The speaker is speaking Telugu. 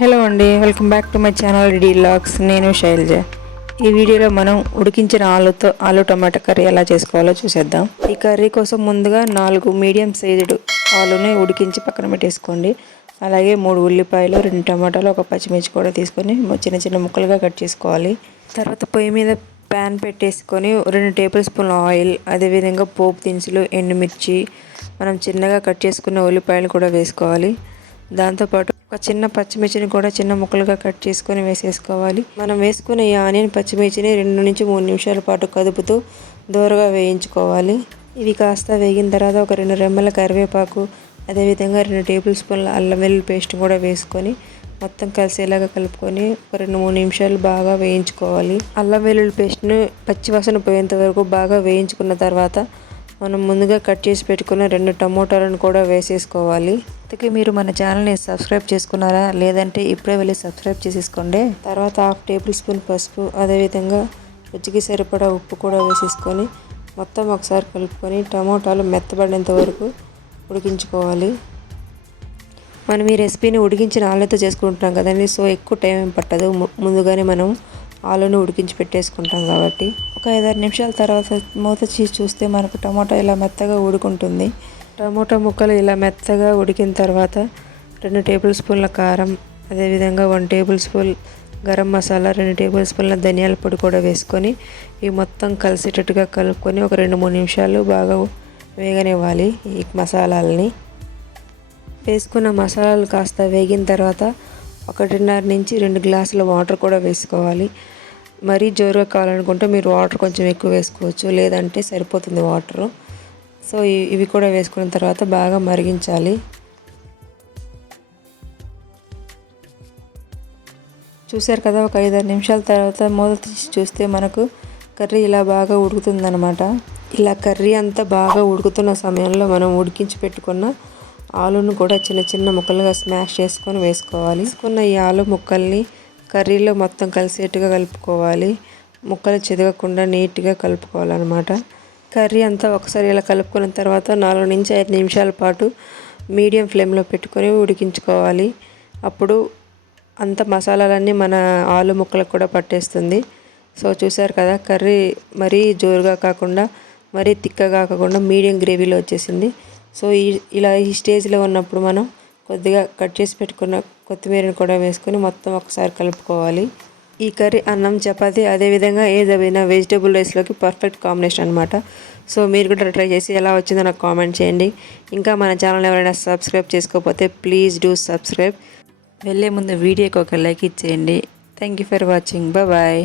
హలో అండి welcome back to my channel డీలాగ్స్ నేను శైలజ. ఈ వీడియోలో మనం ఉడికించిన ఆలుతో ఆలు టమాటా కర్రీ ఎలా చేసుకోవాలో చూసేద్దాం. ఈ కర్రీ కోసం ముందుగా నాలుగు మీడియం సైజుడ్ ఆలుని ఉడికించి పక్కన పెట్టేసుకోండి. అలాగే మూడు ఉల్లిపాయలు రెండు టమాటాలు ఒక పచ్చిమిర్చి కూడా తీసుకొని చిన్న చిన్న ముక్కలుగా కట్ చేసుకోవాలి. తర్వాత పొయ్యి మీద ప్యాన్ పెట్టేసుకొని రెండు టేబుల్ స్పూన్ ఆయిల్ అదేవిధంగా పోపు దినుసులు ఎండుమిర్చి మనం చిన్నగా కట్ చేసుకున్న ఉల్లిపాయలు కూడా వేసుకోవాలి. దాంతోపాటు ఒక చిన్న పచ్చిమిర్చిని కూడా చిన్న ముక్కలుగా కట్ చేసుకొని వేసేసుకోవాలి. మనం వేసుకున్న ఈ ఆనియన్ పచ్చిమిర్చిని రెండు నుంచి మూడు నిమిషాల పాటు కదుపుతూ దూరగా వేయించుకోవాలి. ఇవి కాస్త వేగిన తర్వాత ఒక రెండు రెమ్మల కరివేపాకు అదేవిధంగా రెండు టేబుల్ స్పూన్ల అల్లం వెల్లుల్లి పేస్ట్ కూడా వేసుకొని మొత్తం కలిసేలాగా కలుపుకొని ఒక రెండు మూడు నిమిషాలు బాగా వేయించుకోవాలి. అల్లం వెల్లుల్లి పేస్ట్ను పచ్చివాసన పోయేంత వరకు బాగా వేయించుకున్న తర్వాత మనం ముందుగా కట్ చేసి పెట్టుకున్న రెండు టమోటాలను కూడా వేసేసుకోవాలి. అందుకే మీరు మన ఛానల్ని సబ్స్క్రైబ్ చేసుకున్నారా? లేదంటే ఇప్పుడే వెళ్ళి సబ్స్క్రైబ్ చేసేసుకోండి. తర్వాత హాఫ్ టేబుల్ స్పూన్ పసుపు అదేవిధంగా రుచికి సరిపడా ఉప్పు కూడా వేసేసుకొని మొత్తం ఒకసారి కలుపుకొని టమోటాలు మెత్తబడేంత వరకు ఉడికించుకోవాలి. మనం ఈ రెసిపీని ఉడికించిన ఆలుతో చేసుకుంటున్నాం కదండి. సో ఎక్కువ టైం ఏం పట్టదు. ముందుగానే మనం ఆలును ఉడికించి పెట్టేసుకుంటాం కాబట్టి. ఒక ఐదారు నిమిషాల తర్వాత మూత చీజ్ చూస్తే మనకు టమాటా ఇలా మెత్తగా ఉడుకుంటుంది. టమాటా ముక్కలు ఇలా మెత్తగా ఉడికిన తర్వాత రెండు టేబుల్ స్పూన్ల కారం అదేవిధంగా one tablespoon garam masala రెండు టేబుల్ స్పూన్ల ధనియాల పొడి కూడా వేసుకొని ఇవి మొత్తం కలిసేటట్టుగా కలుపుకొని ఒక రెండు మూడు నిమిషాలు బాగా వేగనివ్వాలి ఈ మసాలాలని. వేసుకున్న మసాలాలు కాస్త వేగిన తర్వాత ఒకటిన్నర నుంచి రెండు గ్లాసుల వాటర్ కూడా వేసుకోవాలి. మరీ జోరుగా కావాలనుకుంటే మీరు వాటర్ కొంచెం ఎక్కువ వేసుకోవచ్చు లేదంటే సరిపోతుంది వాటరు. సో ఇవి కూడా వేసుకున్న తర్వాత బాగా మరిగించాలి. చూసారు కదా ఒక ఐదారు నిమిషాల తర్వాత మూత తీసి చూస్తే మనకు కర్రీ ఇలా బాగా ఉడుకుతుందనమాట ఇలా కర్రీ అంతా బాగా ఉడుకుతున్న సమయంలో మనం ఉడికించి పెట్టుకున్న ఆలును కూడా చిన్న చిన్న ముక్కలుగా స్మాష్ చేసుకొని వేసుకోవాలి. వేసుకున్న ఈ ఆలు ముక్కల్ని కర్రీలో మొత్తం కలిసేట్టుగా కలుపుకోవాలి. ముక్కలు చెదగకుండా నీట్గా కలుపుకోవాలన్నమాట. కర్రీ అంతా ఒకసారి ఇలా కలుపుకున్న తర్వాత నాలుగు నుంచి ఐదు నిమిషాల పాటు మీడియం ఫ్లేమ్లో పెట్టుకొని ఉడికించుకోవాలి. అప్పుడు అంత మసాలాలన్నీ మన ఆలు ముక్కలకు కూడా పట్టేస్తుంది. సో చూసారు కదా కర్రీ మరీ జోరుగా కాకుండా మరీ తిక్కగా కాకుండా మీడియం గ్రేవీలో వచ్చేసింది. సో ఈ ఇలా ఈ స్టేజ్లో ఉన్నప్పుడు మనం కొద్దిగా కట్ చేసి పెట్టుకున్న కొత్తిమీరని కూడా వేసుకొని మొత్తం ఒకసారి కలుపుకోవాలి. ఈ కర్రీ అన్నం చపాతి అదేవిధంగా ఏదైనా వెజిటేబుల్ రైస్లోకి పర్ఫెక్ట్ కాంబినేషన్ అనమాట సో మీరు కూడా ట్రై చేసి ఎలా వచ్చిందో నాకు కామెంట్ చేయండి. ఇంకా మన ఛానల్ ఎవరైనా సబ్స్క్రైబ్ చేసుకోకపోతే ప్లీజ్ డూ సబ్స్క్రైబ్ వెళ్ళే ముందు వీడియోకి ఒక లైక్ ఇచ్చేయండి. Thank you for watching bye